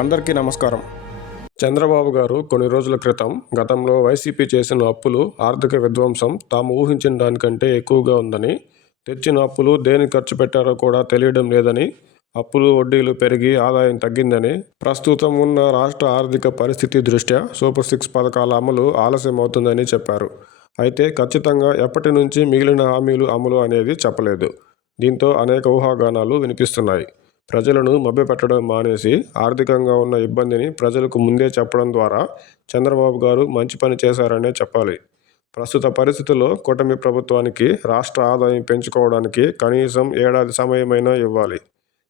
అందరికీ నమస్కారం. చంద్రబాబు గారు కొన్ని రోజుల క్రితం గతంలో వైసీపీ చేసిన అప్పులు ఆర్థిక విధ్వంసం తాము ఊహించిన దానికంటే ఎక్కువగా ఉందని తెచ్చిన అప్పులు దేని ఖర్చు పెట్టారో కూడా తెలియడం లేదని అప్పులు వడ్డీలు పెరిగి ఆదాయం తగ్గిందని ప్రస్తుతం ఉన్న రాష్ట్ర ఆర్థిక పరిస్థితి దృష్ట్యా సూపర్ సిక్స్ పథకాల అమలు ఆలస్యం అవుతుందని చెప్పారు. అయితే ఖచ్చితంగా ఎప్పటి నుంచి మిగిలిన హామీలు అమలు అనేది చెప్పలేదు. దీంతో అనేక ఊహాగానాలు వినిపిస్తున్నాయి. ప్రజలను మభ్యపెట్టడం మానేసి ఆర్థికంగా ఉన్న ఇబ్బందిని ప్రజలకు ముందే చెప్పడం ద్వారా చంద్రబాబు గారు మంచి పని చేశారనే చెప్పాలి. ప్రస్తుత పరిస్థితుల్లో కూటమి ప్రభుత్వానికి రాష్ట్ర ఆదాయం పెంచుకోవడానికి కనీసం ఏడాది సమయమైనా ఇవ్వాలి.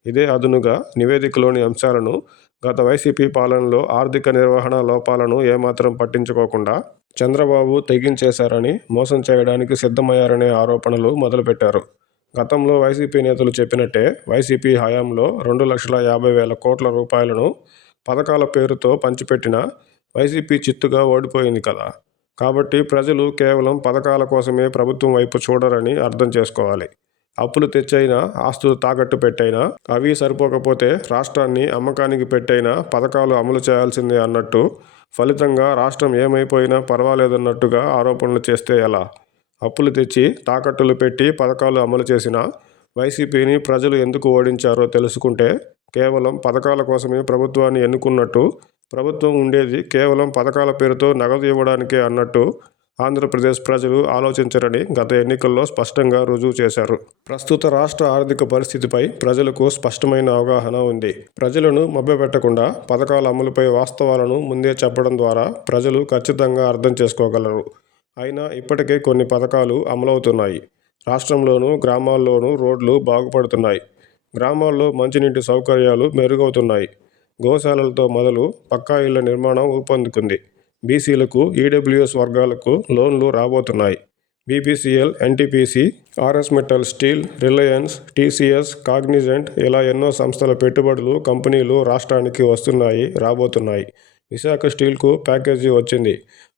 ఇదే అదునుగా నివేదికలోని అంశాలను గత వైసీపీ పాలనలో ఆర్థిక నిర్వహణ లోపాలను ఏమాత్రం పట్టించుకోకుండా చంద్రబాబు తెగించేశారని మోసం చేయడానికి సిద్ధమయ్యారనే ఆరోపణలు మొదలుపెట్టారు. గతంలో వైసీపీ నేతలు చెప్పినట్టే వైసీపీ హయాంలో రెండు లక్షల యాభై వేల కోట్ల రూపాయలను పథకాల పేరుతో పంచిపెట్టిన వైసీపీ చిత్తుగా ఓడిపోయింది కదా. కాబట్టి ప్రజలు కేవలం పథకాల కోసమే ప్రభుత్వం వైపు చూడరని అర్థం చేసుకోవాలి. అప్పులు తెచ్చైనా ఆస్తులు తాకట్టు పెట్టైనా అవి సరిపోకపోతే రాష్ట్రాన్ని అమ్మకానికి పెట్టైనా పథకాలు అమలు చేయాల్సిందే అన్నట్టు ఫలితంగా రాష్ట్రం ఏమైపోయినా పర్వాలేదన్నట్టుగా ఆరోపణలు చేస్తే ఎలా? అప్పులు తెచ్చి తాకట్టులు పెట్టి పథకాలు అమలు చేసిన వైసీపీని ప్రజలు ఎందుకు ఓడించారో తెలుసుకుంటే కేవలం పథకాల కోసమే ప్రభుత్వాన్ని ఎన్నుకున్నట్టు ప్రభుత్వం ఉండేది కేవలం పథకాల పేరుతో నగదు ఇవ్వడానికే అన్నట్టు ఆంధ్రప్రదేశ్ ప్రజలు ఆలోచించరని గత ఎన్నికల్లో స్పష్టంగా రుజువు చేశారు. ప్రస్తుత రాష్ట్ర ఆర్థిక పరిస్థితిపై ప్రజలకు స్పష్టమైన అవగాహన ఉంది. ప్రజలను మభ్యపెట్టకుండా పథకాల అమలుపై వాస్తవాలను ముందే చెప్పడం ద్వారా ప్రజలు ఖచ్చితంగా అర్థం చేసుకోగలరు. అయినా ఇప్పటికే కొన్ని పథకాలు అమలవుతున్నాయి. రాష్ట్రంలోనూ గ్రామాల్లోనూ రోడ్లు బాగుపడుతున్నాయి. గ్రామాల్లో మంచినీటి సౌకర్యాలు మెరుగవుతున్నాయి. గోశాలలతో మొదలు పక్కా ఇళ్ళ నిర్మాణం ఊపందుకుంది. బీసీలకు ఈడబ్ల్యూఎస్ వర్గాలకు లోన్లు రాబోతున్నాయి. BPCL NTPC RS metal steel Reliance TCS Cognizant ఇలా ఎన్నో సంస్థల పెట్టుబడులు కంపెనీలు రాష్ట్రానికి వస్తున్నాయి రాబోతున్నాయి. విశాఖ స్టీల్కు ప్యాకేజీ వచ్చింది.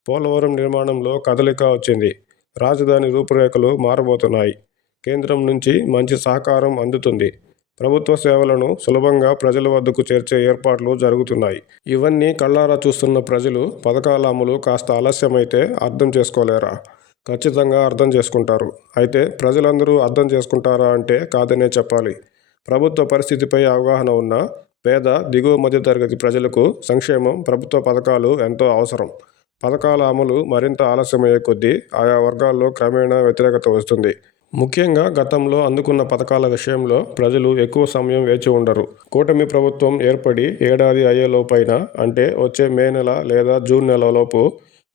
పోలవరం నిర్మాణంలో కదలిక వచ్చింది. రాజధాని రూపురేఖలు మారబోతున్నాయి. కేంద్రం నుంచి మంచి సహకారం అందుతుంది. ప్రభుత్వ సేవలను సులభంగా ప్రజల వద్దకు చేర్చే ఏర్పాట్లు జరుగుతున్నాయి. ఇవన్నీ కళ్ళారా చూస్తున్న ప్రజలు పథకాల అమలు కాస్త ఆలస్యమైతే అర్థం చేసుకోలేరా? ఖచ్చితంగా అర్థం చేసుకుంటారు. అయితే ప్రజలందరూ అర్థం చేసుకుంటారా అంటే కాదనే చెప్పాలి. ప్రభుత్వ పరిస్థితిపై అవగాహన ఉన్న పేద దిగువ మధ్యతరగతి ప్రజలకు సంక్షేమం ప్రభుత్వ పథకాలు ఎంతో అవసరం. పథకాల అమలు మరింత ఆలస్యమయ్యే కొద్దీ ఆయా వర్గాల్లో క్రమేణా వ్యతిరేకత వస్తుంది. ముఖ్యంగా గతంలో అందుకున్న పథకాల విషయంలో ప్రజలు ఎక్కువ సమయం వేచి ఉండరు. కూటమి ప్రభుత్వం ఏర్పడి ఏడాది అయ్యేలోపైన అంటే వచ్చే మే నెల లేదా జూన్ నెలలోపు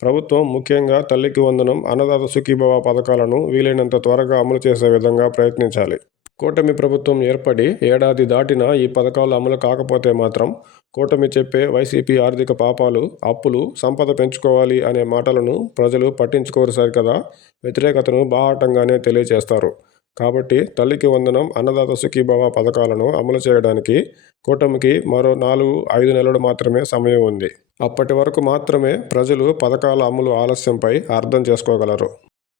ప్రభుత్వం ముఖ్యంగా తల్లికి వందనం అన్నదాత సుఖీభవ పథకాలను వీలైనంత త్వరగా అమలు చేసే విధంగా ప్రయత్నించాలి. కూటమి ప్రభుత్వం ఏర్పడి ఏడాది దాటినా ఈ పథకాలు అమలు కాకపోతే మాత్రం కూటమి చెప్పే వైసీపీ ఆర్థిక పాపాలు అప్పులు సంపద పెంచుకోవాలి అనే మాటలను ప్రజలు పట్టించుకోరు సరికదా వ్యతిరేకతను బాహాటంగానే తెలియజేస్తారు. కాబట్టి తల్లికి వందనం అన్నదాత సుఖీభవ పథకాలను అమలు చేయడానికి కూటమికి మరో నాలుగు ఐదు నెలలు మాత్రమే సమయం ఉంది. అప్పటి వరకు మాత్రమే ప్రజలు పథకాల అమలు ఆలస్యంపై అర్థం చేసుకోగలరు.